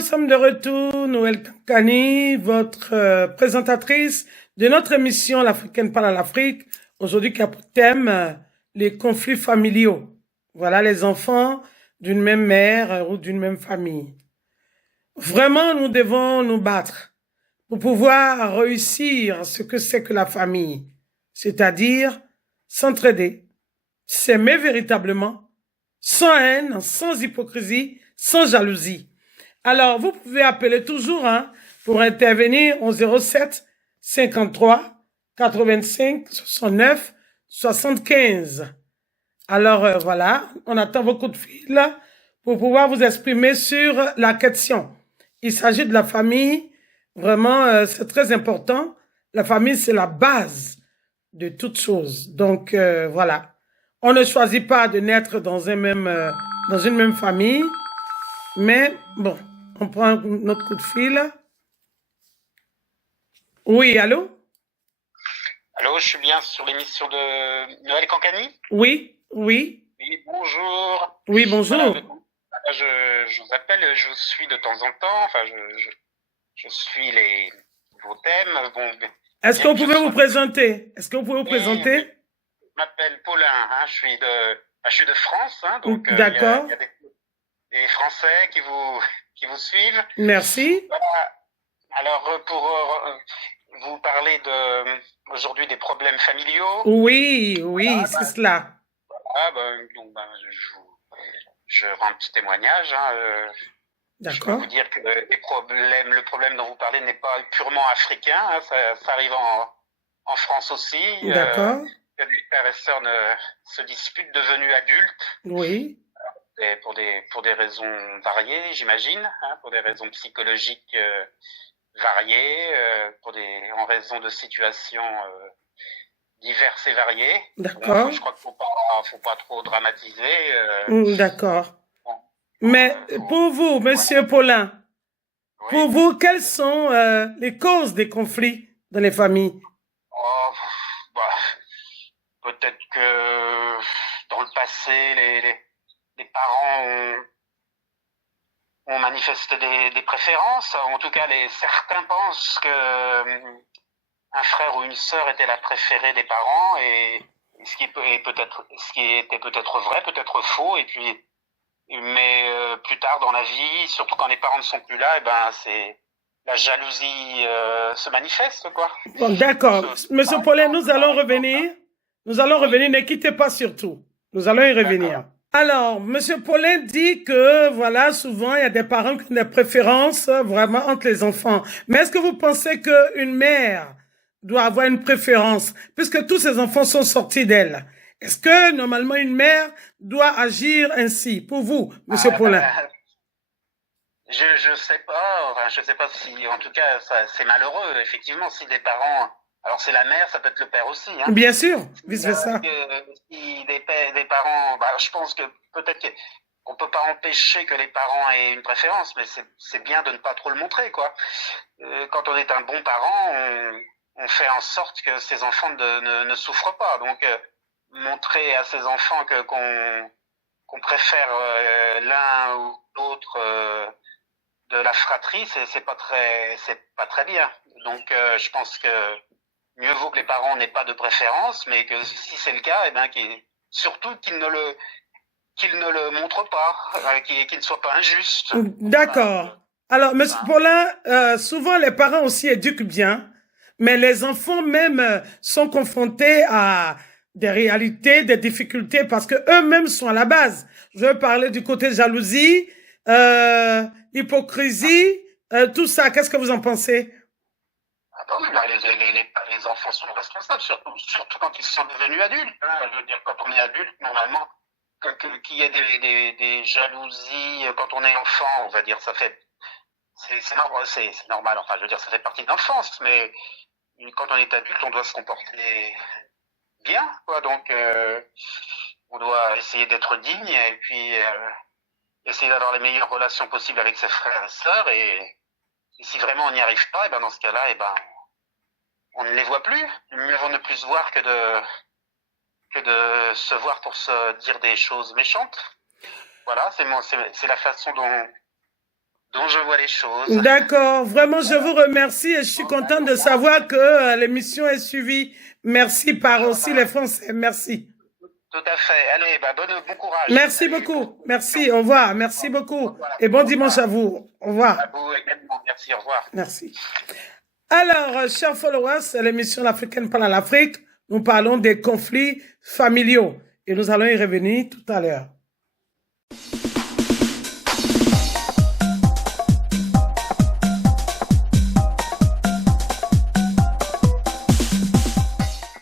nous sommes de retour. Noël Kankani, votre présentatrice de notre émission L'Africaine parle à l'Afrique. Aujourd'hui, qui a pour thème les conflits familiaux. Voilà, les enfants d'une même mère ou d'une même famille. Vraiment, nous devons nous battre pour pouvoir réussir ce que c'est que la famille, c'est-à-dire s'entraider, s'aimer véritablement, sans haine, sans hypocrisie, sans jalousie. Alors, vous pouvez appeler toujours pour intervenir au 07 53 85 69 75. Alors, voilà, on attend vos coups de fil pour pouvoir vous exprimer sur la question. Il s'agit de la famille, vraiment, c'est très important. La famille, c'est la base de toute chose. Donc, voilà. On ne choisit pas de naître dans dans une même famille, mais bon, on prend notre coup de fil. Oui, allô? Allô, je suis bien sur l'émission de Noël Cancani? Oui, oui. Oui, bonjour. Oui, bonjour. Voilà, je vous appelle, je vous suis de temps en temps, enfin, je suis vos thèmes. Bon, Est-ce que vous pouvez vous présenter? Est-ce que vous pouvez vous présenter? Je m'appelle Paulin, je suis de France, donc D'accord. il y a des Français qui vous suivent. Merci. Voilà. Alors, pour vous parler aujourd'hui des problèmes familiaux. Oui, oui, c'est cela. Je rends un petit témoignage. Je peux vous dire que le problème dont vous parlez n'est pas purement africain. Ça arrive en France aussi. D'accord. Les pères et sœurs se disputent devenus adultes. Oui. Et pour des raisons variées, j'imagine, pour des raisons psychologiques variées, en raison de situations diverses et variées. D'accord. Bon, je crois qu'il faut pas trop dramatiser. D'accord. Mais pour vous, Monsieur Paulin, Oui. pour vous, quelles sont les causes des conflits dans les familles? Peut-être que dans le passé, les parents ont manifesté des préférences. En tout cas, certains pensent que un frère ou une sœur était la préférée des parents, et ce qui était peut-être vrai, peut-être faux, mais plus tard dans la vie, surtout quand les parents ne sont plus là, la jalousie se manifeste, quoi. Bon, d'accord. Monsieur Paulin, nous allons revenir. Nous allons revenir, ne quittez pas surtout. Nous allons y revenir. Alors, Monsieur Paulin dit que, voilà, souvent, il y a des parents qui ont des préférences vraiment entre les enfants. Mais est-ce que vous pensez qu'une mère doit avoir une préférence, puisque tous ses enfants sont sortis d'elle? Est-ce que, normalement, une mère doit agir ainsi, pour vous, Monsieur Paulin? Je sais pas, enfin, je sais pas si, en tout cas, c'est malheureux, effectivement, si des parents, alors c'est la mère, ça peut être le père aussi, Bien sûr, vice-versa. Si des parents, je pense que peut-être qu'on peut pas empêcher que les parents aient une préférence, mais c'est bien de ne pas trop le montrer, quoi. Quand on est un bon parent, on fait en sorte que ses enfants ne souffrent pas. Donc, montrer à ses enfants qu'on préfère l'un ou l'autre de la fratrie, c'est pas très bien. Donc, je pense que mieux vaut que les parents n'aient pas de préférence, mais que si c'est le cas, surtout qu'ils ne le montrent pas, qu'il ne soit pas injuste. D'accord. Alors, M. Paulin, souvent les parents aussi éduquent bien, mais les enfants même sont confrontés à des réalités, des difficultés, parce que eux-mêmes sont à la base. Je veux parler du côté jalousie, hypocrisie, tout ça. Qu'est-ce que vous en pensez? Les enfants sont responsables, surtout quand ils sont devenus adultes. Je veux dire, quand on est adulte, normalement, qu'il y ait des jalousies quand on est enfant, on va dire, c'est normal. Enfin, je veux dire, ça fait partie de l'enfance, mais quand on est adulte, on doit se comporter bien, quoi. Donc, on doit essayer d'être digne et puis essayer d'avoir les meilleures relations possibles avec ses frères et sœurs. Et si vraiment on n'y arrive pas, et dans ce cas-là, on ne les voit plus. Mieux vaut ne plus se voir que de se voir pour se dire des choses méchantes. Voilà, c'est la façon dont je vois les choses. D'accord. Vraiment, je vous remercie et je suis contente de savoir que l'émission est suivie. Merci par aussi les Français. Merci. Tout à fait. Allez, bon courage. Merci Allez, beaucoup. Merci. Au revoir. Merci beaucoup. Et bon dimanche à vous. Au revoir. à vous également. Merci, au revoir. Merci. Alors, chers followers, c'est l'émission L'Africaine parle à l'Afrique. Nous parlons des conflits familiaux et nous allons y revenir tout à l'heure.